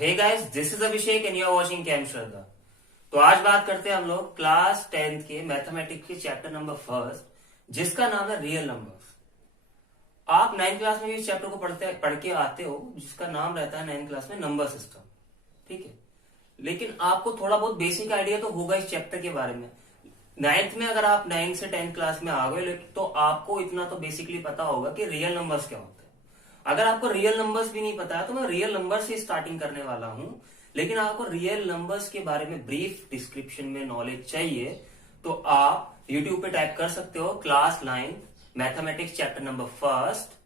Hey guys, this is Abhishek and you are watching Cam Shraddha. तो आज बात करते हैं हम लोग क्लास 10th के मैथमेटिक्स के चैप्टर नंबर फर्स्ट, जिसका नाम है रियल नंबर्स। आप 9th क्लास में इस चैप्टर को पढ़ के आते हो, जिसका नाम रहता है 9th क्लास में नंबर सिस्टम। ठीक है, लेकिन आपको थोड़ा बहुत बेसिक आइडिया तो होगा इस चैप्टर के बारे में। 9th में अगर आप 9th से 10th क्लास में आ गए तो आपको इतना तो बेसिकली पता होगा कि रियल नंबर्स क्या होते हैं। अगर आपको रियल नंबर्स भी नहीं पता है तो मैं रियल नंबर्स से स्टार्टिंग करने वाला हूं, लेकिन आपको रियल नंबर्स के बारे में ब्रीफ डिस्क्रिप्शन में नॉलेज चाहिए तो आप यूट्यूब पे टाइप कर सकते हो class 9 mathematics chapter number first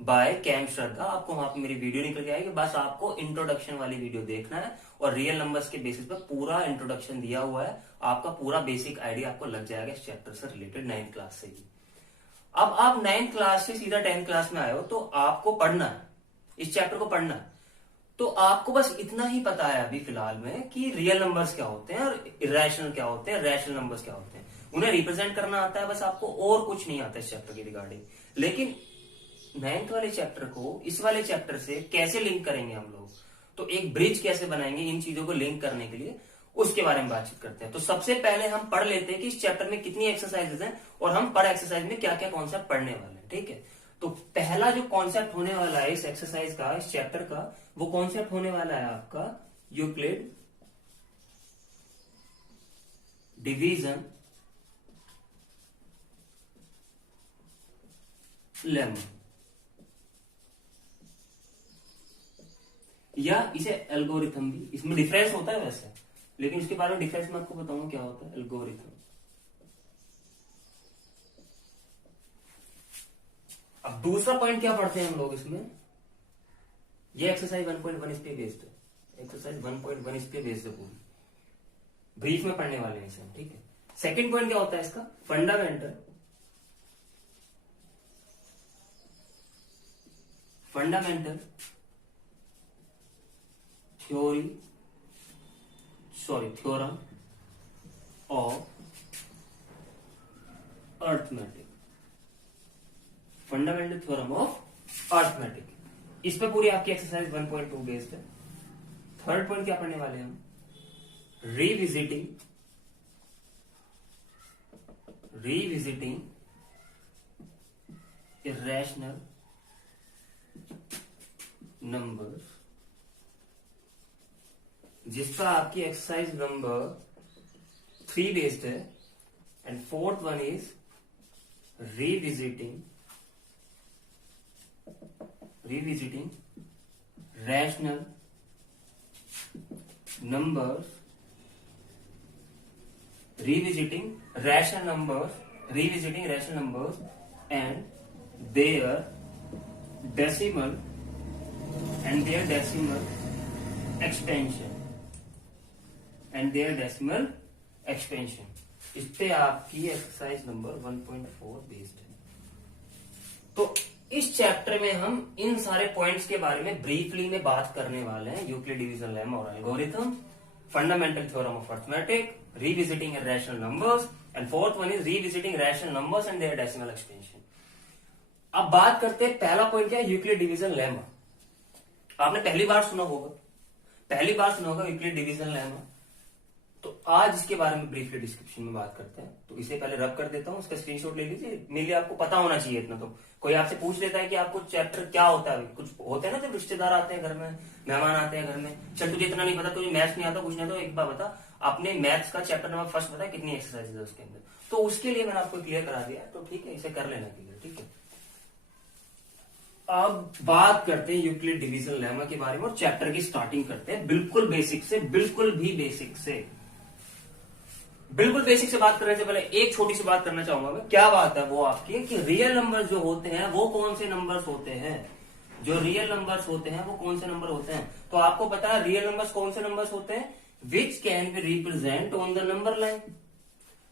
by Cam Shraddha. आपको वहां पे मेरी वीडियो निकल जाएगी, बस आपको इंट्रोडक्शन वाली वीडियो देखना है और रियल नंबर्स के बेसिस पर पूरा इंट्रोडक्शन दिया हुआ है। आपका पूरा बेसिक आइडिया आपको लग जाएगा इस चैप्टर से रिलेटेड 9th क्लास से ही। अब आप 9th क्लास से सीधा 10th क्लास में आए हो तो आपको पढ़ना है, इस चैप्टर को पढ़ना है। तो आपको बस इतना ही पता है अभी फिलहाल में कि रियल नंबर्स क्या होते हैं और इरेशनल क्या होते हैं, रैशनल नंबर्स क्या होते हैं। उन्हें रिप्रेजेंट करना आता है, बस आपको और कुछ नहीं आता इस चैप्टर के रिगार्डिंग। लेकिन 9th वाले चैप्टर को इस वाले चैप्टर से कैसे लिंक करेंगे हम लोग, तो एक ब्रिज कैसे बनाएंगे इन चीजों को लिंक करने के लिए, उसके बारे में बातचीत करते हैं। तो सबसे पहले हम पढ़ लेते हैं कि इस चैप्टर में कितनी एक्सरसाइजेज हैं और हम पर एक्सरसाइज में क्या क्या कॉन्सेप्ट पढ़ने वाले हैं। ठीक है, तो पहला जो कॉन्सेप्ट होने वाला है इस एक्सरसाइज का, इस चैप्टर का, वो कॉन्सेप्ट होने वाला है आपका यूक्लिड डिवीजन लेमा, या इसे एल्गोरिथम भी, इसमें डिफरेंस होता है वैसे, लेकिन इसके बारे में डिफरेंस मैं आपको बताऊंगा क्या होता है एल्गोरिथम। अब दूसरा पॉइंट क्या पढ़ते हैं हम लोग इसमें, ये एक्सरसाइज 1.1 इस पे बेस्ड है, एक्सरसाइज 1.1 इस पे बेस्ड है, पूरी ब्रीफ में पढ़ने वाले हैं इसे। ठीक है, सेकंड पॉइंट क्या होता है इसका, fundamental theorem of arithmetic, fundamental theorem of arithmetic. इस पे पूरी आपकी एक्सरसाइज 1.2 बेस्ड है। थर्ड पॉइंट क्या पढ़ने वाले हैं हम, रिविजिटिंग इरेशनल नंबर्स, जिसका आपकी एक्सरसाइज नंबर 3 बेस्ड है। And fourth one is revisiting rational numbers, revisiting rational numbers and their decimal expansion, इस पे आपकी एक्सरसाइज नंबर 1.4 बेस्ड है। तो इस चैप्टर में हम इन सारे पॉइंट्स के बारे में ब्रीफली में बात करने वाले हैं, यूक्लिड डिवीजन लेमा और algorithm, fundamental theorem of arithmetic, revisiting rational numbers, and fourth one is revisiting rational numbers and their decimal expansion. अब बात करते हैं, पहला पॉइंट क्या है, यूक्लिड डिवीजन लेमा। आपने पहली बार सुना होगा यूक्लिड डिवीजन लेमा। तो आज इसके बारे में ब्रीफली डिस्क्रिप्शन में बात करते हैं। तो इसे पहले रब कर देता हूं, उसका स्क्रीनशॉट ले लीजिए, मेरे लिए आपको पता होना चाहिए इतना। तो कोई आपसे पूछ लेता है कि आपको चैप्टर क्या होता है, कुछ होता है ना जब रिश्तेदार आते हैं घर में, मेहमान आते हैं घर में, चल तुझे इतना नहीं पता, तुझे मैथ्स नहीं आता, कुछ नहीं, तो एक बार बता आपने मैथ्स का चैप्टर नंबर फर्स्ट बताया कितनी एक्सरसाइज है उसके अंदर, तो उसके लिए मैंने आपको क्लियर करा दिया। तो ठीक है, इसे कर लेना क्लियर। ठीक है, अब बात करते हैं यूक्लिड डिवीजन लेमा के बारे में और चैप्टर की स्टार्टिंग करते हैं बिल्कुल बेसिक से बात करने से पहले एक छोटी सी बात करना चाहूंगा मैं। क्या बात है वो आपकी, कि रियल नंबर्स जो होते हैं वो कौन से नंबर्स होते हैं, जो रियल नंबर्स होते हैं वो कौन से नंबर होते हैं। तो आपको पता है रियल नंबर्स कौन से नंबर्स होते हैं, which can be represent on the number line.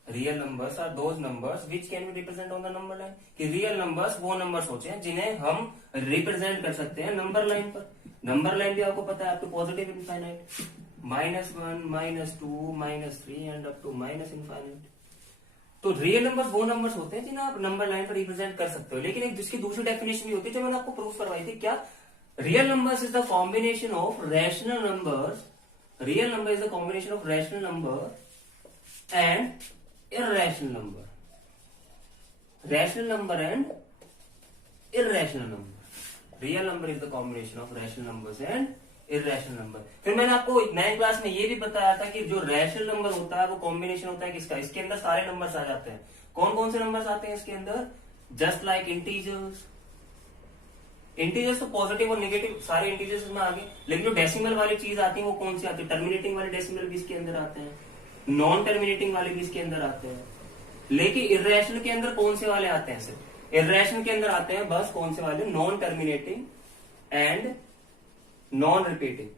Real numbers are those numbers which can be represent on the number line, कि रियल नंबर्स वो नंबर्स होते हैं जिन्हें हम रिप्रेजेंट कर सकते हैं नंबर लाइन पर। नंबर लाइन भी आपको पता है up to positive infinite, -1, -2, -3 and up to minus infinite. तो रियल नंबर्स वो नंबर्स होते हैं जिन्हें आप नंबर लाइन पर रिप्रेजेंट कर सकते हो। लेकिन एक जिसकी दूसरी डेफिनेशन भी होती है जो मैंने आपको प्रूफ करवाई थी, क्या, Real numbers is the combination of rational numbers. Real number is the combination of rational number and irrational number. Rational number and irrational number. Real number is the combination of rational numbers and irrational number. फिर मैंने आपको 9th class में ये भी बताया था कि जो रैशनल नंबर होता है वो कॉम्बिनेशन होता है किसका, इसके अंदर सारे नंबर्स आ जाते हैं. कौन कौन से नंबर्स आते हैं इसके अंदर? Just like integers. इंटीजर्स तो पॉजिटिव और नेगेटिव सारे इंटीजर्स में आ गए, लेकिन जो डेसिमल वाली चीज आती है वो कौन सी आती है? टर्मिनेटिंग वाले डेसिमल भी इसके अंदर आते हैं, नॉन टर्मिनेटिंग वाले भी इसके अंदर आते हैं. लेकिन इर्रेशनल के अंदर कौन से वाले आते हैं? सिर्फ इर्रेशनल के अंदर आते हैं बस कौन से वाले? Non terminating and non repeating.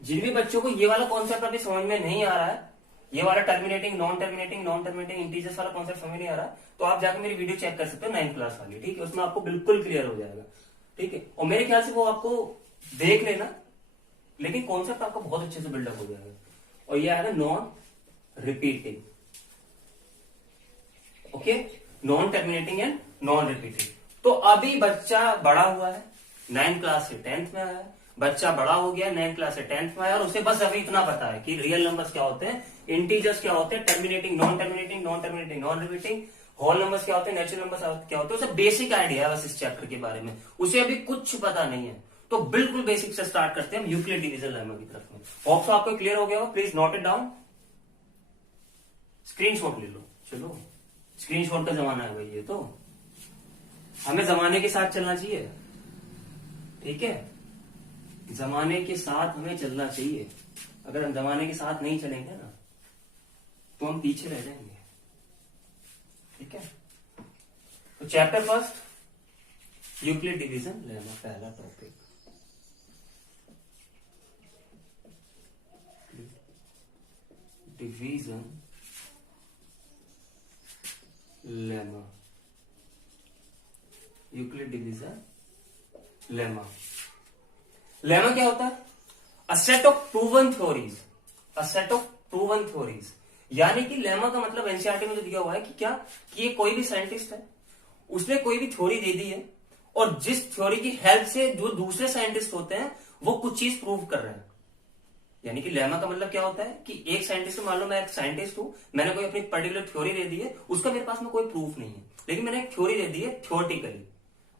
जिन भी बच्चों को ये वाला कॉन्सेप्ट अभी समझ में नहीं आ रहा है, ये वाला टर्मिनेटिंग नॉन टर्मिनेटिंग इंटीजर्स वाला कॉन्सेप्ट समझ नहीं आ रहा, तो आप जाकर मेरी वीडियो चेक कर सकते हो 9th क्लास वाली. ठीक है, उसमें आपको बिल्कुल क्लियर हो जाएगा. ठीक है, और मेरे ख्याल से वो आपको देख लेना, लेकिन कॉन्सेप्ट आपका बहुत अच्छे से बिल्डअप हो जाएगा. और ये आएगा non repeating. Okay, non terminating and non repeating. तो अभी बच्चा बड़ा हुआ है, 9th क्लास से 10th में आया है. बच्चा बड़ा हो गया 9th क्लास से 10th में आया, और उसे बस अभी इतना पता है कि रियल नंबर्स क्या होते हैं, इंटीजर्स क्या होते हैं, terminating non repeating, whole numbers क्या होते हैं, नेचुरल नंबर्स क्या होते हैं. उसे बेसिक आइडिया है बस इस चैप्टर के बारे में, उसे अभी कुछ पता नहीं है. तो बिल्कुल बेसिक से स्टार्ट करते हैं हम यूक्लिड डिवीजन लेमा की तरफ में. होप सो आपको क्लियर हो गया हो. Please note it down, screenshot ले लो. चलो, स्क्रीनशॉट का जमाना है भाई, ये तो हमें जमाने के साथ चलना चाहिए. ठीक है, जमाने के साथ हमें चलना चाहिए. अगर हम जमाने के साथ नहीं चलेंगे ना तो हम पीछे रह जाएंगे. ठीक है, तो chapter first Euclid division lemma, पहला topic. Division lemma, Euclid division lemma. Lemma क्या होता है? A set of proven theories. A set of proven theories, यानी कि लेमा का मतलब एनसीईआरटी में जो दिया हुआ है कि क्या, कि ये कोई भी साइंटिस्ट है, उसने कोई भी थ्योरी दे दी है, और जिस थ्योरी की हेल्प से जो दूसरे साइंटिस्ट होते हैं वो कुछ चीज प्रूव कर रहे हैं. यानी कि लेमा का मतलब क्या होता है कि एक साइंटिस्ट, मान लो मैं एक साइंटिस्ट हूं, मैंने कोई अपनी पर्टिकुलर थ्योरी दे दी है, उसका मेरे पास में कोई प्रूफ नहीं है, लेकिन मैंने एक थ्योरी दे दी है थ्योरेटिकली,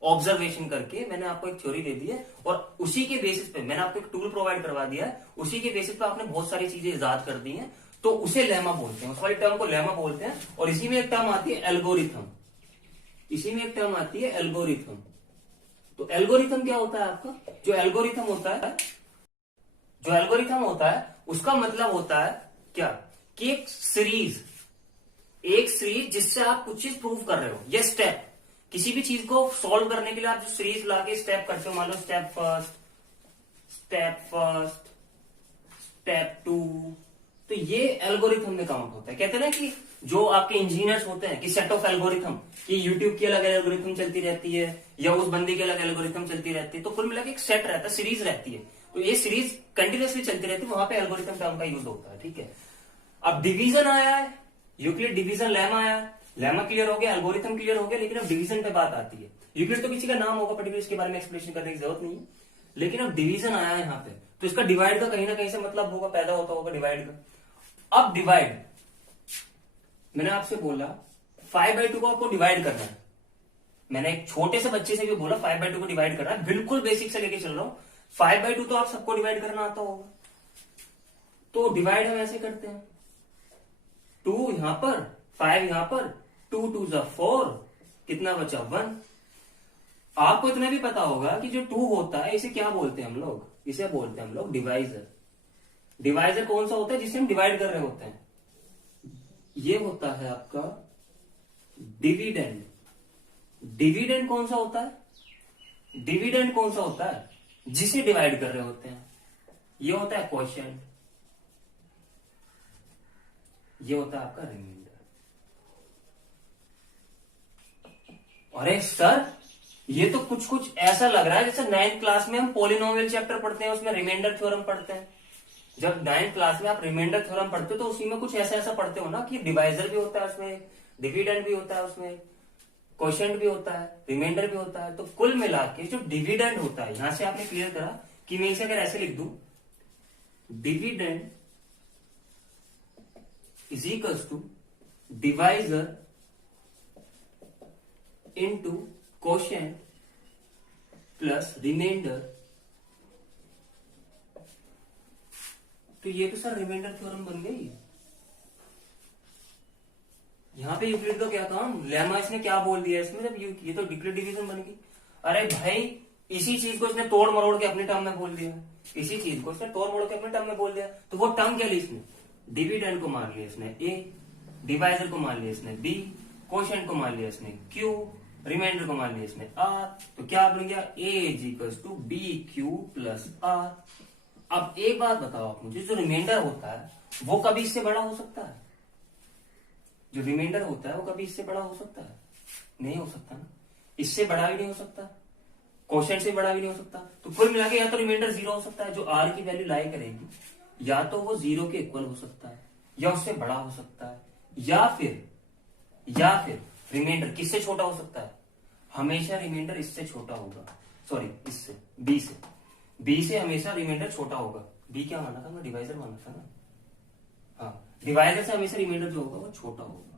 ऑब्जर्वेशन करके मैंने आपको एक थ्योरी दे दी है, और उसी के बेसिस पे मैंने आपको एक टूल प्रोवाइड करवा दिया है, उसी के बेसिस पे आपने बहुत सारी चीजें इजाद कर दी हैं, तो उसे लेमा बोलते हैं. उस वाली टर्म को लेमा बोलते हैं. और इसी में एक टर्म आती है एल्गोरिथम. इसी में एक टर्म आती है एल्गोरिथम. तो एल्गोरिथम क्या होता है आपका? जो एल्गोरिथम होता है उसका मतलब होता है क्या, कि एक सीरीज जिससे आप कुछ चीज प्रूव कर रहे हो, या स्टेप, किसी भी चीज को सॉल्व करने के लिए आप जो सीरीज लाके स्टेप करते हो, मान लो स्टेप फर्स्ट, स्टेप 2, तो ये एल्गोरिथम में काउंट होता है. कहते हैं ना कि जो आपके इंजीनियर्स होते हैं कि सेट ऑफ एल्गोरिथम, कि यूट्यूब की अलग एल्गोरिथम चलती रहती है या उस बंदी की अलग एल्गोरिथम चलती रहती है, तो कुल मिलाकर एक सेट रहता है, सीरीज रहती है. तो ये सीरीज कंटिन्यूसली चलती रहती है, वहां पे एल्गोरिथम टर्म का यूज होता है. ठीक है, अब डिवीजन आया है, यूक्लिड डिवीजन लेमा आया. लेमा क्लियर हो गया, एल्गोरिथम क्लियर हो गया, लेकिन अब डिवीजन पे बात आती है. यूक्लिड तो किसी का नाम होगा पर्टिकुलर, इसके बारे में एक्सप्लेनेशन करने की जरूरत नहीं है, लेकिन अब डिवीजन आया है यहाँ पे, तो इसका डिवाइड का कहीं ना कहीं से मतलब होगा, पैदा होता होगा डिवाइड का. अब डिवाइड, मैंने आपसे बोला 5/2 को आपको डिवाइड करना है. मैंने एक छोटे से बच्चे से भी बोला 5/2 को डिवाइड करना है, बिल्कुल बेसिक से लेके चल रहा हूं. 5/2 तो आप सबको डिवाइड करना आता होगा, तो डिवाइड हम ऐसे करते हैं, 2 यहां पर, 5 यहां पर, 2 2 जा 4, कितना बचा 1. आपको इतना भी पता होगा कि जो 2 होता है इसे क्या बोलते हैं हम लोग? इसे बोलते हैं हम लोग डिवाइजर. डिवाइजर कौन सा होता है? जिसे हम डिवाइड कर रहे होते हैं. ये होता है आपका डिविडेंड. डिविडेंड कौन सा होता है? डिविडेंड कौन सा होता है? जिसे डिवाइड कर रहे होते हैं. ये होता है क्वोशिएंट, ये होता है आपका रिमाइंडर. अरे सर, ये तो कुछ ऐसा लग रहा है जैसे 9th क्लास में हम पॉलिनोमियल चैप्टर पढ़ते हैं, उसमें रिमाइंडर थ्योरम पढ़ते हैं. जब 9th क्लास में आप रिमाइंडर थ्योरम पढ़ते हो तो उसी में कुछ ऐसा पढ़ते हो ना कि डिवाइजर भी होता है उसमें, डिविडेंड भी होता है उसमें, क्वोशिएंट भी होता है, रिमाइंडर भी होता है। तो कुल मिला के जो डिविडेंड होता है, यहां से आपने क्लियर करा कि मैं इसे अगर ऐसे लिख दूं, dividend is equals to divisor into quotient plus remainder. तो ये तो सर रिमाइंडर थ्योरम बन गई। यहां पे यूक्लिड का क्या काम, लेमा इसने क्या बोल दिया इसमें, जब ये तो यूक्लिड डिवीजन बन गई। अरे भाई इसी चीज को इसने तोड़ मरोड़ के अपने टर्म में बोल दिया, इसी चीज को इसने तोड़ मरोड़ के अपने टर्म में बोल दिया। तो वो टर्म क्या ली इसने, डिविडेंड को मान लिया इसने ए, डिवाइजर को मान लिया इसने बी, क्वोशिएंट को मान लिया इसने क्यू, रिमाइंडर को मान लिया इसने आर। तो क्या बन गया, A is equal to B Q plus R. अब एक बात बताओ आप मुझे, जो रिमाइंडर होता है वो कभी इससे बड़ा हो सकता है? जो रिमाइंडर होता है वो कभी इससे बड़ा हो सकता है? नहीं हो सकता ना, इससे बड़ा भी नहीं हो सकता, क्वोशिएंट से बड़ा भी नहीं हो सकता। तो कुल मिला के या तो रिमाइंडर 0 हो सकता है, जो आर की वैल्यू लाई करेगी, या तो वो 0 के इक्वल हो सकता है, या उससे बड़ा हो सकता है, या फिर रिमाइंडर किससे छोटा हो सकता है? हमेशा रिमाइंडर इससे छोटा होगा, सॉरी इससे, बी से हमेशा रिमाइंडर छोटा होगा। बी क्या माना था, मैं डिवाइजर माना था ना। हाँ, डिवाइजर से हमेशा रिमाइंडर जो होगा वो छोटा होगा।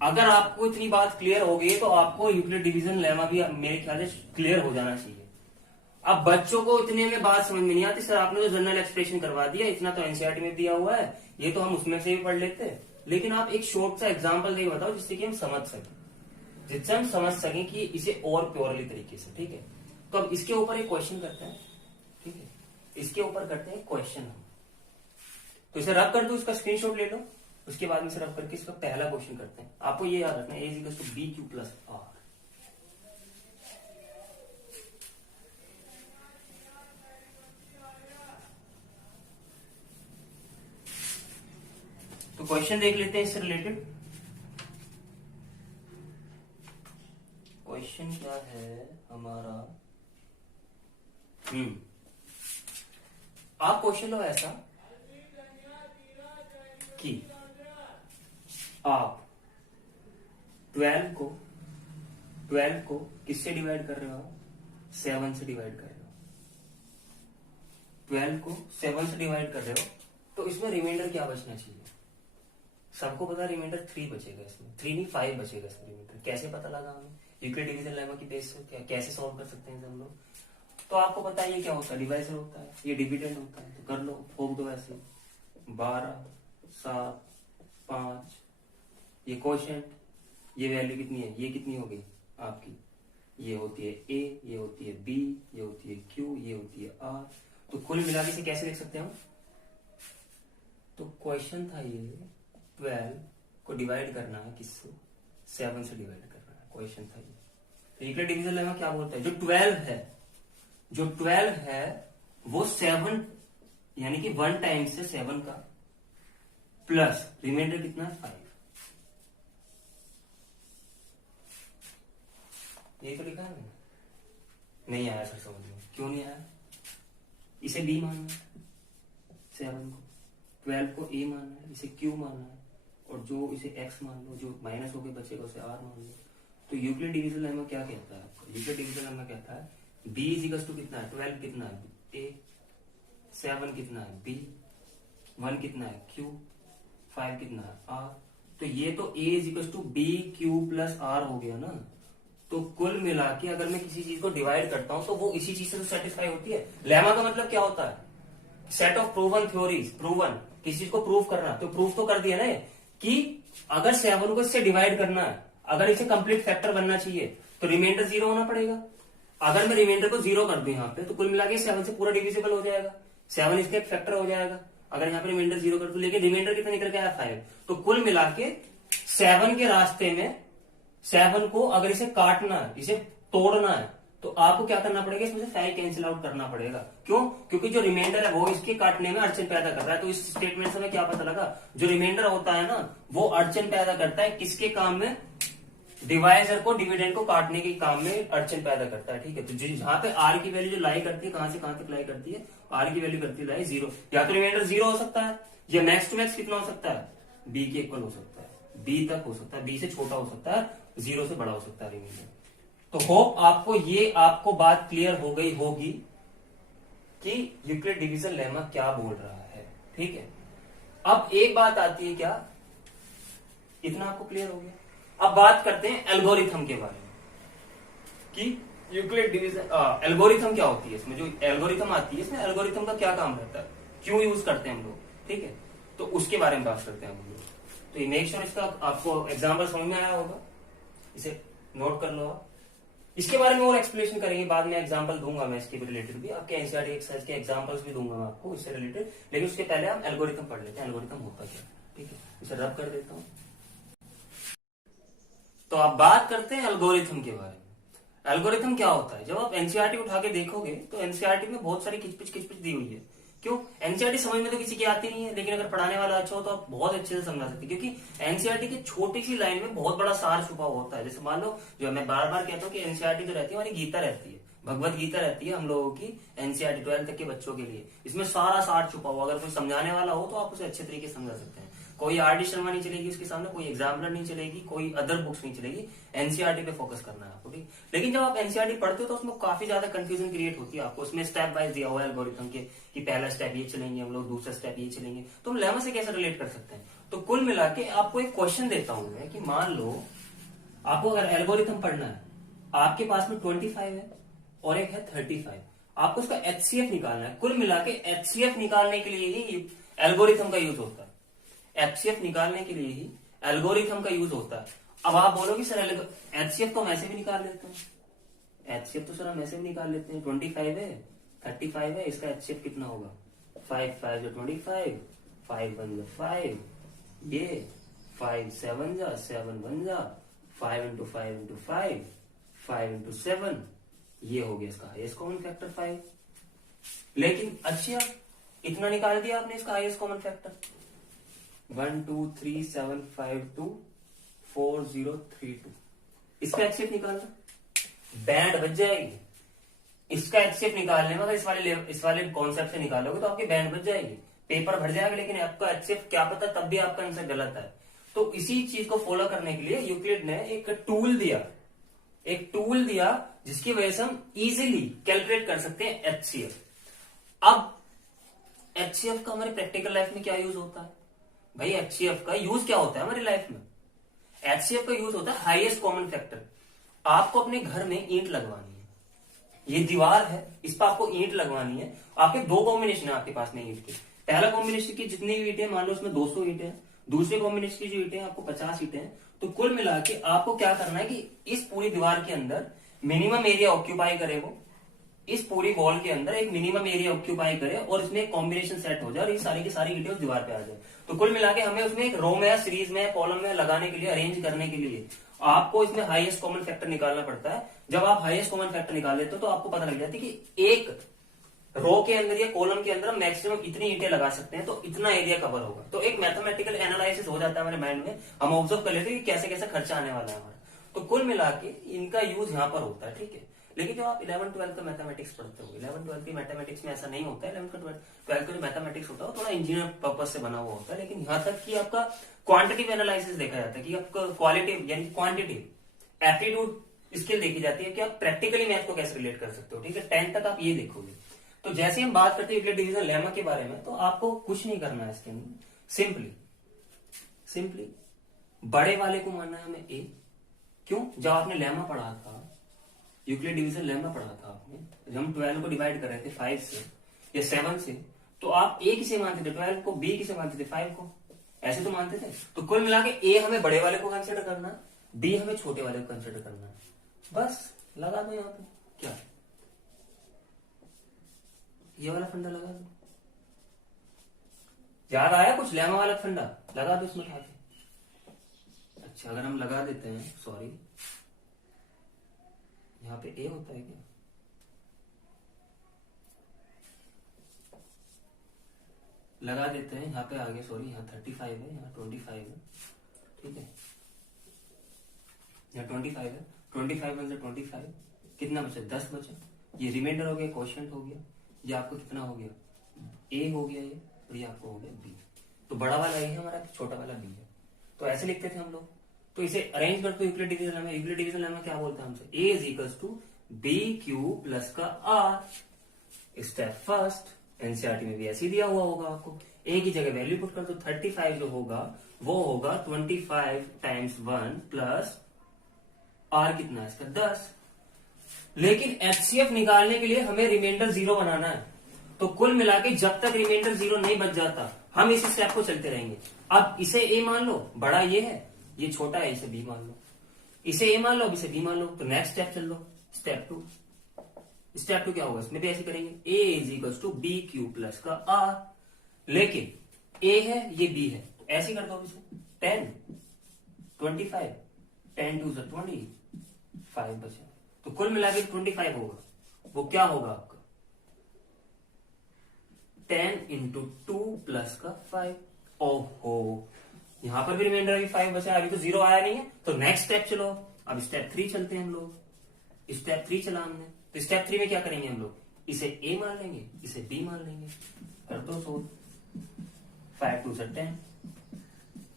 अगर आपको इतनी बात क्लियर हो गई तो आपको यूक्लिड डिवीजन लेमा भी मेरे ख्याल से क्लियर हो जाना चाहिए। अब बच्चों को इतने में बात समझ में नहीं आती, सर आपने तो जनरल एक्सप्रेशन करवा दिया, इतना तो एनसीईआरटी में दिया हुआ है, ये तो हम उसमें से भी पढ़ लेते। लेकिन आप एक शॉर्ट सा एग्जाम्पल देके बताओ जिससे कि हम समझ सकें कि इसे और प्योरली तरीके से, ठीक है। तो अब इसके ऊपर एक क्वेश्चन करते हैं, ठीक है, इसके ऊपर करते हैं क्वेश्चन हम। तो इसे रब कर दो, इसका स्क्रीनशॉट ले लो, उसके बाद में इसे रब करके इसका पहला क्वेश्चन करते हैं। आपको ये याद रखना है, A is equal to B Q plus R. तो क्वेश्चन देख लेते हैं इससे रिलेटेड। क्वेश्चन क्या है हमारा, आप क्वेश्चन लो ऐसा कि आप 12 को किससे डिवाइड कर रहे हो, 7 से डिवाइड कर रहे हो। 12 को 7 से डिवाइड कर रहे हो, तो इसमें रिमाइंडर क्या बचना चाहिए? सबको पता है रिमाइंडर 3 बचेगा इसमें, 3 नहीं 5 बचेगा इसमें रिमाइंडर। कैसे पता लगा हमें, यूक्लिड डिवीजन लेमा की बेस से कैसे सॉल्व कर सकते हैं हम लोग? तो आपको पता है ये क्या होता है, डिवाइजर होता है, ये डिविडेंड होता है। तो कर लो, ठोक दो ऐसे, 12, 7, 5, ये क्वोशिएंट, ये वैल्यू कितनी है, ये कितनी हो गई आपकी, ये होती है ए, ये होती है बी, ये होती है क्यू, ये होती है आर। तो कुल मिला के इसे कैसे लिख सकते हैं हम? तो क्वेश्चन था ये 12 को डिवाइड करना है किससे, 7 से डिवाइड करना है, क्वेश्चन था ये। तो यूक्लिड डिवीजन लेमा क्या बोलता है, जो 12 है वो 7 यानी कि 1 टाइम्स से 7 का प्लस रिमाइंडर कितना है 5। ये तो लिखा है मैंने, नहीं आया सर समझ में, क्यों नहीं आया? इसे बी मानना है 7 को, 12 को ए मानना है, इसे क्यू मानना है, और जो इसे एक्स मान लो, जो माइनस होके बचेगा उसे आर मान लो। तो यूक्लिड डिवीजन लेमा क्या कहता है आपको, यूक्लिड डिवीजन लेमा कहता है बी इज इक्वल टू कितना है, 12 कितना है ए, 7 कितना है बी, 1 कितना है क्यू, 5 कितना है आर। तो ये तो A is equal to B Q plus R हो गया ना। तो कुल मिला के अगर मैं किसी चीज को डिवाइड करता हूं तो वो इसी चीज से तो सेटिस्फाई होती है। लेमा का मतलब क्या होता है, set of proven theories, proven, किसी चीज को प्रूव करना। तो प्रूव तो कर दिया ना कि अगर 7 को इससे डिवाइड करना है, अगर इसे कंप्लीट फैक्टर बनना चाहिए तो रिमाइंडर 0 होना पड़ेगा। अगर मैं रिमाइंडर को 0 कर दूं यहाँ पे, तो कुल मिला के 7 से पूरा डिविजिबल हो जाएगा, 7 इसका एक फैक्टर हो जाएगा। अगर यहाँ पे रिमाइंडर 0 कर दूं, लेकिन रिमाइंडर कितना निकल के आया 5। तो कुल मिला के 7 के रास्ते में 7 को अगर इसे काटना है, इसे तोड़ना है, तो आपको क्या करना पड़ेगा, इसमें से 5 कैंसिल आउट करना पड़ेगा। क्यों? क्योंकि जो रिमाइंडर है वो इसके काटने में अड़चन पैदा कर रहा है। तो इस स्टेटमेंट से हमें क्या पता लगा, जो रिमाइंडर होता है ना वो अड़चन पैदा करता है किसके काम में, डिवाइजर को, डिविडेंड को काटने के काम में अड़चन पैदा करता है। ठीक है, तो जहां पे आर की वैल्यू जो लाई करती है, कहां से कहां तक लाई करती है, आर की वैल्यू करती है लाई 0। या तो रिमाइंडर 0 हो सकता है, या मैक्स टू मैक्स कितना हो सकता है, बी के इक्वल हो सकता है। बी तक हो सकता है, बी से छोटा हो सकता है, 0 से बड़ा हो सकता है रिमाइंडर। तो होप आपको बात क्लियर हो गई होगी कि यूक्लिड डिवीजन लेमा क्या बोल रहा है। ठीक है, अब एक बात आती है, क्या इतना आपको क्लियर हो गया? अब बात करते हैं एल्गोरिथम के बारे में कि यूक्लिड डिवीजन एल्गोरिथम क्या होती है। इसमें जो एल्गोरिथम आती है, इसमें एल्गोरिथम का क्या काम रहता है, क्यों यूज करते हैं हम लोग। ठीक है, तो उसके बारे में बात करते हैं हम लोग। तो मेक श्योर इसका आपको एग्जाम्पल समझ में आया होगा, इसे नोट कर लो आप। इसके बारे में और एक्सप्लेनेशन करेंगे बाद में, एग्जांपल दूंगा मैं इसके रिलेटेड भी, आपके एनसीईआरटी एक्सरसाइज के एग्जांपल्स भी दूंगा मैं आपको इससे रिलेटेड। लेकिन उसके पहले हम एल्गोरिथम पढ़ लेते हैं, एल्गोरिथम होता क्या। ठीक है, इसे रब कर देता हूं। तो आप बात करते हैं एल्गोरिथम के बारे में। एल्गोरिथम क्या होता है? जब आप एनसीईआरटी उठा के देखोगे तो एनसीईआरटी में बहुत सारी किचपिच दी हुई है। क्यों? एनसीईआरटी समझ में तो किसी की आती नहीं है, लेकिन अगर पढ़ाने वाला अच्छा हो तो आप बहुत अच्छे से समझा सकते हैं, क्योंकि एनसीईआरटी की छोटी सी लाइन में बहुत बड़ा सार छुपा होता है। जैसे मान लो, जो मैं बार बार कहता हूँ कि एनसीईआरटी जो रहती है हमारी गीता रहती है, भगवत गीता रहती है हम लोगों की एनसीईआरटी 12th तक के बच्चों के लिए। इसमें सारा सार छुपा हुआ, अगर कोई समझाने वाला हो तो आप उसे अच्छे तरीके से समझा सकते हैं। कोई आर डी शर्मा नहीं चलेगी उसके सामने, कोई एग्जाम्पलर नहीं चलेगी, कोई अदर बुक्स नहीं चलेगी, एनसीईआरटी पे फोकस करना है आपको। ठीक, लेकिन जब आप एनसीईआरटी पढ़ते हो तो उसमें काफी ज्यादा कंफ्यूजन क्रिएट होती है आपको। उसमें स्टेप वाइज दिया हुआ है एल्गोरिथम के कि पहला स्टेप ये चलेंगे हम लोग, दूसरा स्टेप ये चलेंगे, तो हम लेमा से कैसे रिलेट कर सकते हैं। तो कुल मिला के आपको एक क्वेश्चन देता हूं मैं कि मान लो आपको अगर एल्गोरिथम पढ़ना है, आपके पास में 25 है और एक है 35, आपको उसका एचसीएफ निकालना है। कुल मिला के एचसीएफ निकालने के लिए ही एल्गोरिथम का यूज होता है। एचसीएफ निकालने के लिए ही एल्गोरिथम का यूज होता है। अब आप बोलोगे सर एचसीएफ तो हम ऐसे भी निकाल लेते हैं, एचसीएफ तो सर हम ऐसे भी निकाल लेते हैं, 25 है 35 है, इसका एचसीएफ कितना होगा, 5 5 जो 25, 5 1 5, ये 5 7 जा 7 1 जा, 5 इंटू 5 इंटू 5, 5 इंटू 7, ये हो गया इसका हाईएस्ट कॉमन फैक्टर 5। लेकिन अच्छा इतना निकाल दिया आपने इसका हाईएस्ट कॉमन फैक्टर, 1 2 3 7 5 2 4 0 3 2, इसका एचसीएफ निकालना, बैंड बच जाएगी। इसका एचसीएफ निकालने में अगर इस वाले कॉन्सेप्ट से निकालोगे तो आपकी बैंड बच जाएगी, पेपर भर जाएगा, लेकिन आपका एचसीएफ क्या पता तब भी आपका आंसर गलत है। तो इसी चीज को फॉलो करने के लिए यूक्लिड ने एक टूल दिया जिसकी वजह से हम इजीली कैलकुलेट कर सकते हैं एचसीएफ। अब एचसीएफ का हमारी प्रैक्टिकल लाइफ में क्या यूज होता है भाई? एचसीएफ का यूज क्या होता है हमारी लाइफ में? एचसीएफ का यूज होता है हाईएस्ट कॉमन फैक्टर। आपको अपने घर में ईंट लगवानी है, ये दीवार है, इस पर आपको ईंट लगवानी है। आपके दो कॉम्बिनेशन है आपके पास में ईंट के। पहला कॉम्बिनेशन की जितनी भी ईंटें मान लो उसमें 200 ईंटें हैं, दूसरे कॉम्बिनेशन की जो ईंटें आपको 50 ईंटें हैं। तो कुल मिला के आपको क्या करना है कि इस पूरी दीवार के अंदर मिनिमम एरिया ऑक्यूपाई करे, वो इस पूरी वॉल के अंदर एक मिनिमम एरिया ऑक्यूपाई करे और इसमें एक कॉम्बिनेशन सेट हो जाए और ये सारी की सारी ईंटें उस दीवार पे आ जाए। तो कुल मिला के हमें उसमें एक रो में या सीरीज में कॉलम में लगाने के लिए, अरेंज करने के लिए आपको इसमें हाईएस्ट कॉमन फैक्टर निकालना पड़ता है। जब आप हाईएस्ट कॉमन फैक्टर निकाल लेते हो तो आपको पता लग जाती है कि एक रो के अंदर या कॉलम के अंदर हम मैक्सिमम इतनी ईंटें लगा सकते हैं, तो इतना एरिया कवर होगा। तो एक मैथमेटिकल एनालिसिस हो जाता है हमारे माइंड में, हम ऑब्जर्व कर लेते हैं कि कैसे कैसे खर्चा आने वाला है हमारा। तो कुल मिला के इनका यूज यहाँ पर होता है। ठीक है, लेकिन जब आप 11th 12th का मैथमेटिक्स पढ़ते हो, 11th 12th की मैथमेटिक्स में ऐसा नहीं होता है। 11th 12th का जो मैथमेटिक्स होता है वो थोड़ा इंजीनियर पर्पज से बना हुआ होता है। लेकिन यहाँ तक कि आपका क्वांटिटिव एनालिसिस देखा जाता है कि आपका क्वालिटिव यानी क्वांटिटिव एप्टीट्यूड स्किल देखी जाती है कि आप प्रैक्टिकली मैथ को कैसे रिलेट कर सकते हो। ठीक है, 10th तक आप ये देखोगे। तो जैसे हम बात करते हैं यूक्लिड डिवीजन लेमा के बारे में, तो आपको कुछ नहीं करना है इसके अंदर, सिंपली बड़े वाले को मानना है हमें ए। क्यों? जब आपने लेमा पढ़ा था, यूक्लिड डिवीजन लेमा पढ़ा था आपने, जब हम 12 को डिवाइड कर रहे थे 5 से या 7 से, तो आप ए किसे मानते थे 12 को, बी किसे मानते थे 5 को, ऐसे तो मानते थे। तो कुल मिला के ए हमें बड़े वाले को कंसिडर करना, बी हमें छोटे वाले को कंसिडर करना। बस लगा दो यहाँ पे, क्या ये वाला फंडा लगा दो। याद आया कुछ लेमा वाला फंडा? लगा दो इसमें आके। अच्छा, अगर हम लगा देते हैं, सॉरी यहाँ पे ए होता है क्या? लगा देते हैं, यहाँ पे आगे, सॉरी यहाँ 35 है, यहाँ 25 है। ठीक है, यहाँ 25 है, 25 में से 25 कितना बचा? 10 बचा। ये रिमाइंडर हो गया, क्वोशिएंट हो गया। ये आपको कितना हो गया? ए हो गया ये, और ये आपको हो गया बी। तो बड़ा वाला ए है हमारा, छोटा वाला बी है। तो ऐसे लिखते थे हम लोग। तो इसे अरेंज करते Euclid division lemma. Euclid division lemma क्या बोलते हैं हमसे, A is equal to B Q plus का आर। स्टेप फर्स्ट, एनसीईआरटी में भी ऐसे ही दिया हुआ होगा आपको। ए की जगह वैल्यू पुट कर दो, 35 जो होगा वो होगा 25 टाइम्स 1 प्लस आर कितना है इसका 10। लेकिन एचसीएफ निकालने के लिए हमें रिमाइंडर 0 बनाना है। तो कुल मिला के जब तक रिमाइंडर 0 नहीं बच जाता हम इस स्टेप को चलते रहेंगे। अब इसे ए मान लो, बड़ा ये है, ये छोटा है, इसे बी मान लो। इसे ए मान लो, अब इसे बी मान लो। तो नेक्स्ट स्टेप चल लो, स्टेप 2। स्टेप 2 क्या होगा, इसमें भी ऐसे करेंगे, A is equal to B Q plus का आर। लेकिन ए है, ये बी है, तो ऐसे कर दो इसे 10 25 10 2 25 बचे। तो कुल मिला के 25 होगा, वो क्या होगा आपका 10 इंटू 2 प्लस का 5। ओहो, यहां पर भी रिमाइंडर अभी 5 बचा, अभी तो 0 आया नहीं है। तो नेक्स्ट स्टेप चलो, अब स्टेप 3 चलते हैं हम लोग। स्टेप 3 चला हमने, तो स्टेप 3 में क्या करेंगे हम लोग, इसे ए मान लेंगे, इसे बी मान लेंगे, कर दो सोल्व। 5 2 10,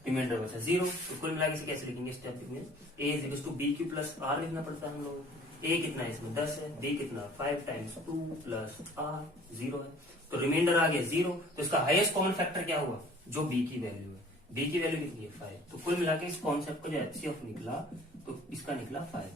रिमाइंडर बचा 0। तो कुल मिला के इसे कैसे लिखेंगे स्टेप में, A is equal to B Q plus R लिखना पड़ता है हम लोग। ए कितना है इसमें 10 है, बी कितना 5 टाइम्स 2 प्लस आर 0 है। तो रिमाइंडर आ गया 0। तो इसका हाईएस्ट कॉमन फैक्टर क्या हुआ, जो बी की वैल्यू है। बी की वैल्यू कितनी है 5। तो कुल मिला के इस कॉन्सेप्ट का जो एचसीएफ निकला, तो इसका निकला 5।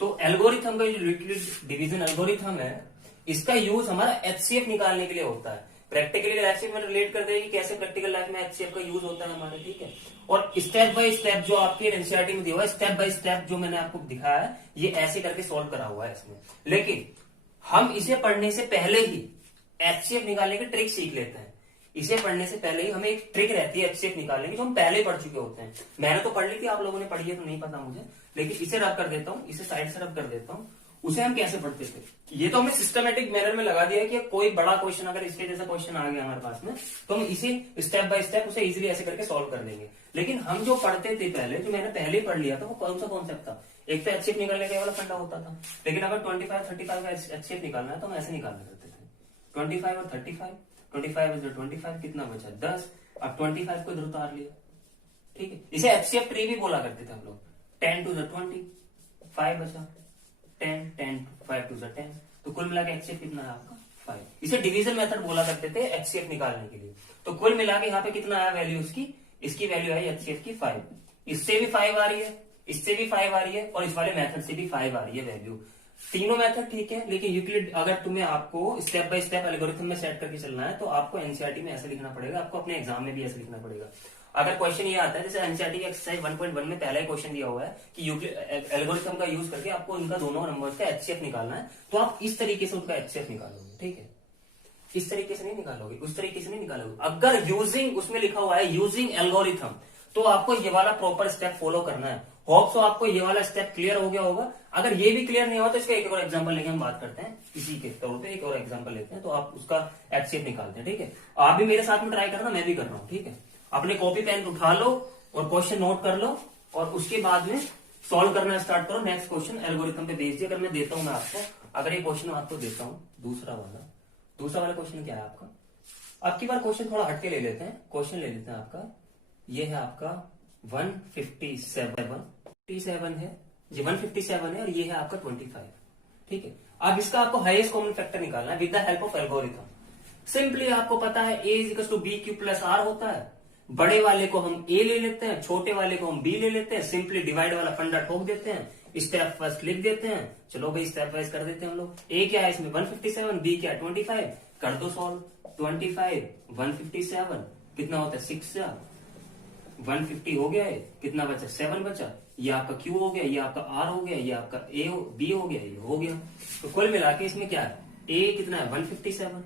तो एल्गोरिथम का जो यूक्लिड डिवीजन एल्गोरिथम है, इसका यूज हमारा एचसीएफ निकालने के लिए होता है। प्रैक्टिकली एचसीएफ में रिलेट कर देगी कैसे प्रैक्टिकल लाइफ में एचसीएफ का यूज होता है हमारे, ठीक है। और स्टेप बाय स्टेप जो आपके एनसीईआरटी में दिया हुआ है, स्टेप बाय स्टेप जो मैंने आपको दिखाया है, ये ऐसे करके सॉल्व करा हुआ है इसमें। लेकिन हम इसे पढ़ने से पहले ही एचसीएफ निकालने की ट्रिक सीख लेते हैं। इसे पढ़ने से पहले ही हमें एक ट्रिक रहती है एचसीएफ निकालने की, जो हम पहले पढ़ चुके होते हैं। मैंने तो पढ़ ली थी, आप लोगों ने पढ़ी है तो नहीं पता मुझे, लेकिन इसे रब कर देता हूं, इसे साइड से रब कर देता हूं। उसे हम कैसे पढ़ते थे, ये तो हमने सिस्टमेटिक मैनर में लगा दिया है कि कोई बड़ा क्वेश्चन अगर इसके जैसा क्वेश्चन आ गया हमारे पास में, तो हम इसे स्टेप बाय स्टेप उसे इजीली ऐसे करके सॉल्व कर देंगे। लेकिन हम जो पढ़ते थे पहले, जो मैंने पहले ही पढ़ लिया था, वो कौन सा कॉन्सेप्ट था, एक तो एचसीएफ निकालने का वाला फंडा होता था। लेकिन अगर 25 35 का एचसीएफ निकालना है तो हम ऐसे निकालना करते थे, 25 और 35, 25 कितना बचा 10। अब 25 को इधर उतार लिया, ठीक है। इसे एचसीएफ ट्री भी बोला करते थे हम लोग। 10 2 20, 5 बचा, 10 10 5 2 10। तो कुल मिला के एचसीएफ कितना है आपका 5। इसे डिवीजन मेथड बोला करते थे एचसीएफ निकालने के लिए। तो कुल मिला के यहाँ पे कितना आया वैल्यू इसकी, इसकी वैल्यू आई एचसीएफ की 5। इससे भी 5 आ रही है, इससे भी 5 आ रही है, और इस वाले मेथड से भी 5 आ रही है वैल्यू। तीनों मेथड ठीक है, लेकिन यूक्लिड अगर तुम्हें आपको स्टेप बाय स्टेप एल्गोरिथम में सेट करके चलना है, तो आपको एनसीईआरटी में ऐसे लिखना पड़ेगा, आपको अपने एग्जाम में भी ऐसे लिखना पड़ेगा। अगर क्वेश्चन ये आता है, जैसे एनसीईआरटी की एक्सरसाइज 1.1 में पहला ही क्वेश्चन दिया हुआ है कि एल्गोरिथम का यूज करके आपको इनका दोनों नंबर्स का एचसीएफ निकालना है, तो आप इस तरीके से उनका एचसीएफ निकालोगे, ठीक है। इस तरीके से नहीं निकालोगे, उस तरीके से नहीं निकालोगे। अगर यूजिंग उसमें लिखा हुआ है यूजिंग एल्गोरिथम, तो आपको ये वाला प्रॉपर स्टेप फॉलो करना है। होप सो आपको ये वाला स्टेप क्लियर हो गया होगा। अगर ये भी क्लियर नहीं हुआ तो इसका एक और एग्जांपल लेके हम बात करते हैं, इसी के तौर पे एक और एग्जांपल लेते हैं, तो आप उसका एचसीएफ निकालते हैं, ठीक है। आप भी मेरे साथ में ट्राई करना, मैं भी कर रहा हूँ, ठीक है। अपने कॉपी पेन उठा लो और क्वेश्चन नोट कर लो, और उसके बाद में सॉल्व करना स्टार्ट करो। नेक्स्ट क्वेश्चन एल्गोरिथम पे भेज दिया। अगर मैं देता हूं मैं आपको, अगर ये क्वेश्चन आपको देता हूं, दूसरा वाला क्वेश्चन क्या है आपका, अब की बार क्वेश्चन थोड़ा हटके ले लेते हैं। क्वेश्चन ले लेते हैं आपका, ये है आपका 157 है, ये 157 है, और ये है आपका 25, ठीक है। अब इसका आपको हाईएस्ट कॉमन फैक्टर निकालना है with the help of algorithm. Simply आपको पता है A is equal to B Q plus R होता है। बड़े वाले को हम ए ले लेते हैं, छोटे वाले को हम बी ले लेते हैं, सिंपली डिवाइड वाला फंडा ठोक देते हैं, स्टेप फर्स्ट लिख देते हैं। चलो भाई स्टेप वाइज कर देते हैं हम लोग। ए क्या है इसमें 157, बी क्या है 25, कर दो सॉल्व। 25 157 कितना होता है 6 150 हो गया है, कितना बचा 7 बचा। ये आपका क्यू हो गया, ये आपका आर हो गया, ये आपका ए बी हो गया, ये हो गया। तो कुल मिला के इसमें क्या है, ए कितना है 157,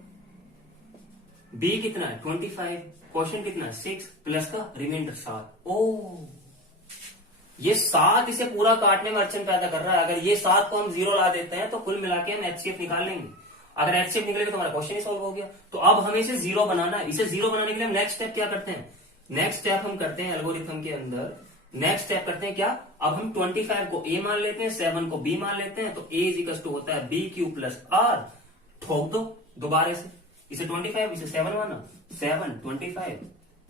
बी कितना है 25, क्वेश्चन कितना है 6 प्लस का रिमाइंडर 7। ओ ये 7 इसे पूरा काटने में अड़चन पैदा कर रहा है। अगर ये 7 को हम 0 ला देते हैं तो कुल मिला के हम एचसीएफ निकाल लेंगे। अगर एचसीएफ निकलेगा तो हमारा क्वेश्चन ही सॉल्व हो गया। तो अब हमें इसे 0 बनाना है। इसे 0 बनाने के लिए हम नेक्स्ट स्टेप क्या करते हैं, नेक्स्ट स्टेप हम करते हैं एल्गोरिथम के अंदर, नेक्स्ट स्टेप करते हैं क्या, अब हम 25 को ए मान लेते हैं, 7 को बी मान लेते हैं। तो ए इज इक्वल टू होता है बी क्यू प्लस आर, ठोक दो दोबारा से, इसे 25 इसे 7 माना, 7 25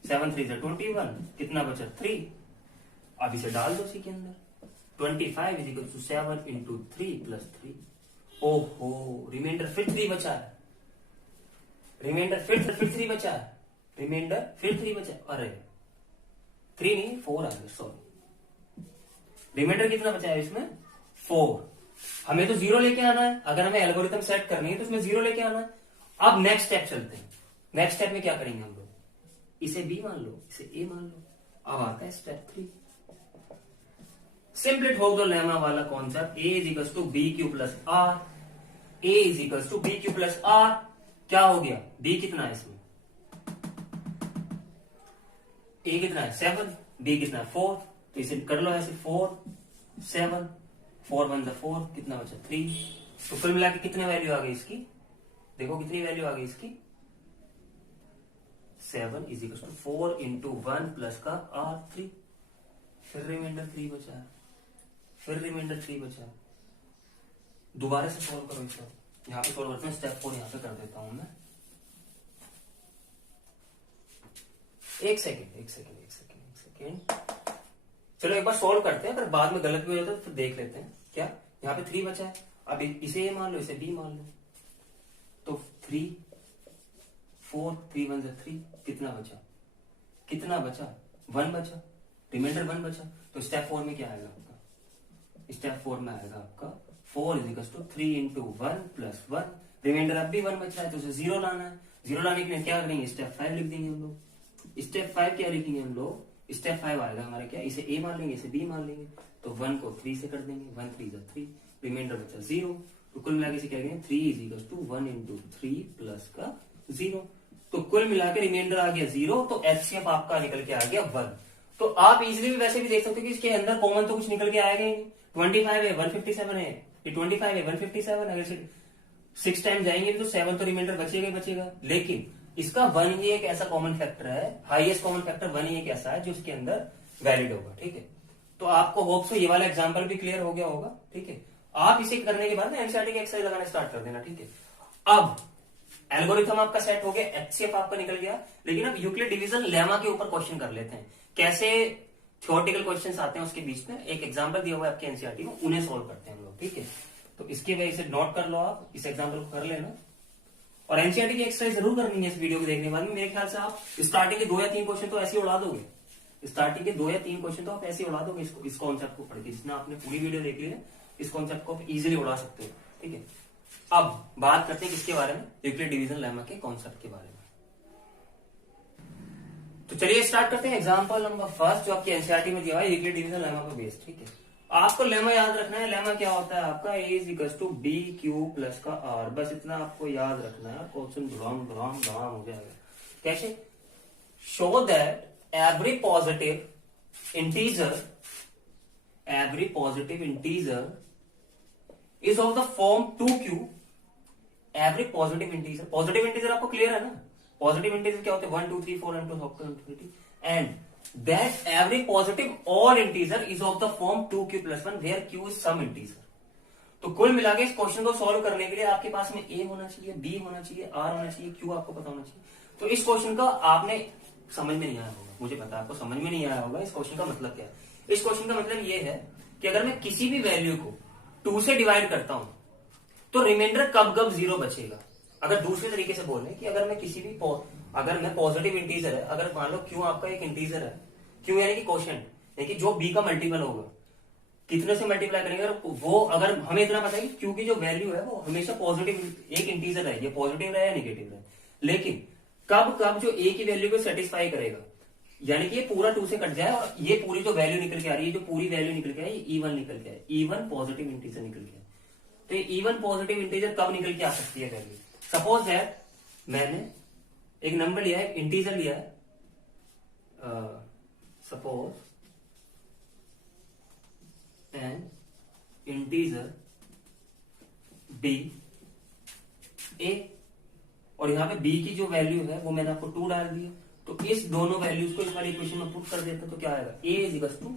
7 3 21, कितना बचा 3, अब इसे डाल दो सी के अंदर। 25 is equal to 7 into 3 plus 3। ओहो, रिमाइंडर फिर 3 बचा है, रिमाइंडर फिर 3 बचा है, रिमाइंडर फिर 3 बचा। अरे 3 नहीं 4 आ गया, सॉरी। रिमाइंडर कितना बचा है इसमें? 4। हमें तो 0 लेके आना है, अगर हमें एल्गोरिथम सेट करनी है तो उसमें 0 लेके आना है। अब नेक्स्ट स्टेप चलते हैं। नेक्स्ट स्टेप में क्या करेंगे हम लोग? इसे बी मान लो, इसे ए मान लो। अब आता है स्टेप 3। सिंपली ठोक दो लेमा वाला concept, A is equal to B Q plus R. A is equal to B Q plus R. क्या हो गया? बी कितना है इसमें? ए कितना है? 7। बी कितना है? 4। तो इसे कर लो ऐसे, 4 7 4 1 4, कितना बचा? 3। तो कुल मिला के कितने वैल्यू आ गई इसकी? देखो कितनी वैल्यू आ गई इसकी? 7 is equal to 4 into 1 plus का R3। फिर रिमाइंडर 3 बचा है, फिर रिमाइंडर 3 बचा है। दोबारा से सॉल्व करो इसको। यहां पे सॉल्व करते हैं, स्टेप 4 यहां पे कर देता हूं मैं। एक सेकेंड। चलो एक बार सॉल्व करते हैं, अगर बाद में गलत भी हो जाता है तो फिर देख लेते हैं। क्या यहाँ पे 3 बचा है? अब इसे ए मान लो, इसे बी मान लो। तो 3 4 3 1 3, कितना बचा? कितना बचा? 1 बचा, रिमाइंडर 1 बचा। तो स्टेप 4 में क्या आएगा आपका? स्टेप 4 में आएगा आपका 4 is equal to 3 into 1 plus 1। Remainder अब भी 1 बचा है, तो उसे 0 लाना है। 0 लाने के लिए क्या करेंगे? स्टेप 5 लिख देंगे हम लोग। स्टेप 5 क्या लिखेंगे हम लोग? स्टेप 5 आएगा हमारा क्या? इसे ए मान लेंगे, इसे बी मान लेंगे। तो 1 को 3 से कर देंगे, 1 3 जा 3, रिमाइंडर बचा 0। तो कुल मिला के क्या करेंगे? 3 is equal to 1 into 3 plus का 0। तो कुल मिला के रिमाइंडर आ गया 0। तो एचसीएफ आपका निकल के आ गया 1। तो आप इजिली भी वैसे भी देख सकते हो कि इसके अंदर कॉमन तो कुछ निकल के आएगा ही नहीं। 25 है, 157 है, ये 25 है, 157। अगर 6 टाइम जाएंगे तो 7 तो रिमाइंडर बचेगा ही बचेगा। लेकिन इसका 1 ही एक ऐसा कॉमन फैक्टर है, हाईएस्ट कॉमन फैक्टर 1 ही एक ऐसा है जो इसके अंदर वैलिड होगा। ठीक है, तो आपको होप सो ये वाला एग्जांपल भी क्लियर हो गया होगा। ठीक है, आप इसे करने के बाद एनसीईआरटी की एक्सरसाइज लगाना स्टार्ट कर देना। ठीक है, अब एल्गोरिथम आपका सेट हो गया, एचसीएफ आपका निकल गया। लेकिन अब यूक्लिड डिवीजन लेमा के ऊपर क्वेश्चन कर लेते हैं। कैसे थ्योरेटिकल क्वेश्चंस आते हैं उसके बीच में एक एग्जांपल दिया हुआ है आपके एनसीईआरटी में, उन्हें सोल्व करते हैं हम लोग। ठीक है, तो इसके वजह से नोट कर लो, आप इस एग्जांपल को कर लेना। और एनसीईआरटी की एक्सरसाइज जरूर करनी है इस वीडियो को देखने के बाद में। मेरे ख्याल से आप स्टार्टिंग के 2 या 3 क्वेश्चन तो ऐसे ही उड़ा दोगे। स्टार्टिंग के 2 या 3 क्वेश्चन तो आप ऐसे ही उड़ा दोगे इस कॉन्सेप्ट को पढ़ के। जितना आपने पूरी वीडियो देख ली है, इस कॉन्सेप्ट को आप इजिली उड़ा सकते हो। ठीक है, अब बात करते हैं किसके बारे में? यूक्लिड डिवीजन लेमा के कॉन्सेप्ट के बारे में। तो चलिए स्टार्ट करते हैं। एग्जांपल नंबर फर्स्ट जो आपके एनसीईआरटी में दिया हुआ है, यूक्लिड डिवीजन लेमा पर बेस्ड। ठीक है, आपको लेमा याद रखना है। लेमा क्या होता है आपका? A is equal to B Q plus का आर। बस इतना आपको याद रखना है, क्वेश्चन धड़ाम धड़ाम धड़ाम हो जाएगा। कैसे? Show that every positive integer is of the form 2q। Every positive integer आपको क्लियर है ना? पॉजिटिव इंटीजर क्या होते हैं? 1 2 3 4 and that every positive odd integer is of the form 2q plus 1 where q is some integer। तो कुल मिला के इस क्वेश्चन को सॉल्व करने के लिए आपके पास में a होना चाहिए, b होना चाहिए, r होना चाहिए, q आपको पता होना चाहिए। तो इस क्वेश्चन का आपने समझ में नहीं आया होगा, मुझे पता है आपको समझ में नहीं आया होगा इस क्वेश्चन का मतलब क्या है। इस क्वेश्चन का मतलब ये है कि अगर मैं किसी भी वैल्यू को 2 से डिवाइड करता हूं तो रिमाइंडर कब कब 0 बचेगा। अगर दूसरे तरीके से बोले कि अगर मैं किसी भी अगर मैं पॉजिटिव इंटीजर है, अगर मान लो क्यू आपका एक इंटीजर है, क्यू यानी कि क्वोशिएंट, यानी कि जो बी का मल्टीपल होगा, कितने से मल्टीप्लाई करेंगे वो, अगर हमें इतना पता है कि क्यू की जो वैल्यू है वो हमेशा पॉजिटिव, एक इंटीजर है, ये पॉजिटिव रहे या निगेटिव रहे, लेकिन कब कब जो ए की वैल्यू को सेटिस्फाई करेगा, यानी कि ये पूरा 2 से कट जाए और ये पूरी जो वैल्यू निकल के आ रही है, जो पूरी वैल्यू निकल के आई, ये इवन निकल के आए, इवन पॉजिटिव इंटीजर निकल के आए। तो ये इवन पॉजिटिव इंटीजर कब निकल के आ सकती है वैल्यू? सपोज दैट मैंने एक नंबर लिया है, इंटीजर लिया है, सपोज एन इंटीजर बी ए, और यहां पे बी की जो वैल्यू है वो मैंने आपको 2 डाल दी है। तो इस दोनों वैल्यूज को इस वाली इक्वेशन में पुट कर देते हैं तो क्या आएगा? A is equal to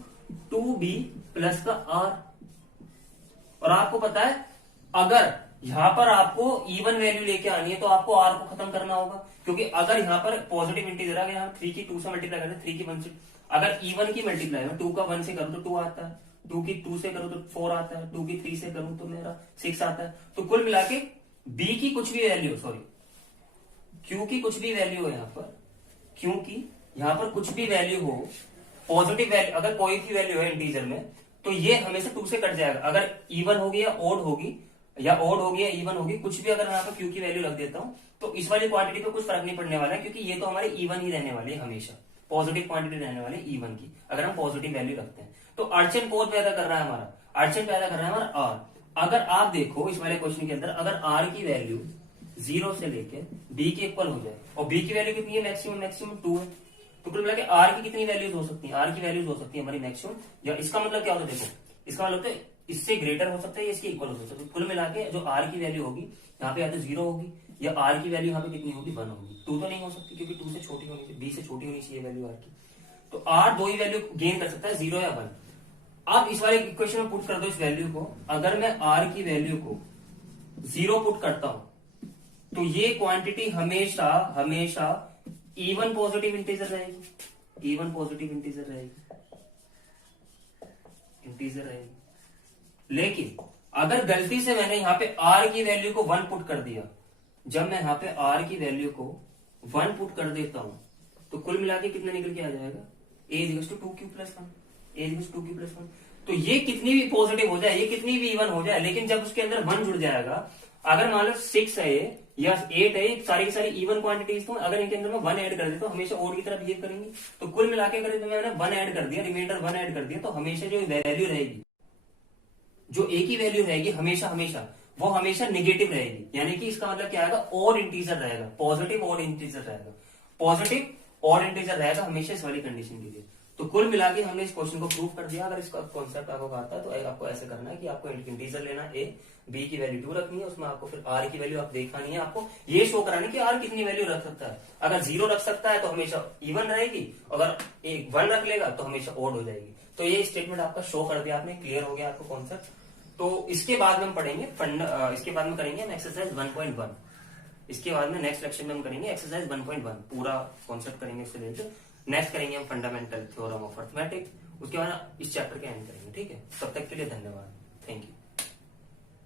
2b plus का आर। और आपको पता है अगर यहां पर आपको इवन वैल्यू लेके आनी है तो आपको r को खत्म करना होगा, क्योंकि अगर यहां पर पॉजिटिव इंटीजर आ गया, 3 की 2 से मल्टीप्लाई करते 3 की 1 से, अगर इवन की मल्टीप्लाई में 2 का 1 से करूं तो 2 आता है, 2 की 2 से करूं तो 4 आता है, 2 की 3 से करूं तो मेरा 6 आता है। तो कुल मिला के बी की कुछ भी वैल्यू, सॉरी क्यू की कुछ भी वैल्यू है यहाँ पर, क्योंकि यहाँ पर कुछ भी वैल्यू हो, पॉजिटिव वैल्यू, अगर कोई भी वैल्यू है इंटीजर में, तो ये हमेशा 2 से कट जाएगा। अगर इवन होगी या ओड होगी, या ओड होगी या इवन होगी, कुछ भी अगर मैं यहाँ पर क्यू की वैल्यू रख देता हूँ तो इस वाली क्वांटिटी पे कुछ फर्क नहीं पड़ने वाला है, क्योंकि ये तो हमारे इवन ही रहने वाली है, हमेशा पॉजिटिव क्वांटिटी रहने वाली है इवन की, अगर हम पॉजिटिव वैल्यू रखते हैं। तो अड़चन कौन पैदा कर रहा है हमारा, अड़चन पैदा कर रहा है हमारा आर। अगर आप देखो इस वाले क्वेश्चन के अंदर, अगर आर की वैल्यू 0 से लेके बी के इक्वल हो जाए, और बी की वैल्यू कितनी है, मैक्सिमम 2 है, तो कुल मिला के आर की कितनी वैल्यूज हो सकती है, आर की वैल्यूज हो सकती है हमारी मैक्सिमम, या इसका मतलब क्या होता है, देखो इसका मतलब तो इससे ग्रेटर हो सकता है या इसके इक्वल हो सकता है। कुल मिला के जो आर की वैल्यू होगी यहाँ पे या तो 0 होगी, या आर की वैल्यू यहाँ पे कितनी होगी, 1 होगी। 2 तो नहीं हो सकती, क्योंकि 2 से छोटी होनी चाहिए, बी से छोटी होनी चाहिए वैल्यू आर की। तो आर दो ही वैल्यू गेन कर सकता है, 0 या 1। आप इस वाले इक्वेशन में पुट कर दो इस वैल्यू को, अगर मैं आर की वैल्यू को 0 पुट करता हूं तो ये क्वांटिटी हमेशा हमेशा इवन पॉजिटिव इंटीजर रहेगी, इवन पॉजिटिव इंटीजर रहेगी। लेकिन अगर गलती से मैंने यहाँ पे आर की वैल्यू को 1 पुट कर दिया, जब मैं यहाँ पे आर की वैल्यू को 1 पुट कर देता हूं तो कुल मिला के कितना निकल के आ जाएगा, a equals to 2q+1, a equals to 2q+1। तो ये कितनी भी पॉजिटिव हो जाए, ये कितनी भी इवन हो जाए, लेकिन जब उसके अंदर 1 जुड़ जाएगा, अगर मान लो 6 है या 8 है, सारी की सारी इवन क्वांटिटीज, तो अगर इनके अंदर मैं 1 ऐड कर देता हूँ हमेशा ओड की तरह बिहेव करेंगी। तो कुल मिला के अगर मैंने 1 ऐड कर दिया, रिमाइंडर 1 ऐड कर दिया, तो हमेशा जो वैल्यू रहेगी, जो ए की वैल्यू रहेगी, हमेशा हमेशा वो हमेशा नेगेटिव रहेगी। यानी कि इसका मतलब क्या आएगा, ऑड इंटीजर रहेगा, पॉजिटिव ऑड इंटीजर रहेगा, पॉजिटिव ऑड इंटीजर रहेगा हमेशा इस वाली कंडीशन के लिए। तो कुल मिला के हमने इस क्वेश्चन को प्रूव कर दिया। अगर इसका कॉन्सेप्ट आपको आता है तो आपको ऐसे करना है कि आपको इंटीजर लेना ए, बी की वैल्यू 2 रखनी है, उसमें आपको फिर आर की वैल्यू आप दिखानी है, आपको ये शो करानी कि आर कितनी वैल्यू रख सकता है। अगर 0 रख सकता है तो हमेशा इवन रहेगी, अगर 1 रख लेगा तो हमेशा ऑड हो जाएगी। तो ये स्टेटमेंट आपका शो कर दिया आपने, क्लियर हो गया आपको कॉन्सेप्ट। तो इसके बाद में हम पढ़ेंगे इसके बाद में करेंगे हम एक्सरसाइज 1.1। इसके बाद में नेक्स्ट लेक्चर में हम करेंगे एक्सरसाइज 1.1, पूरा कॉन्सेप्ट करेंगे इससे रिलेटेड। नेक्स्ट करेंगे हम फंडामेंटल थ्योरम ऑफ अरिथमेटिक, उसके बाद इस चैप्टर के एंड करेंगे। ठीक है, तब तक के लिए धन्यवाद, थैंक यू।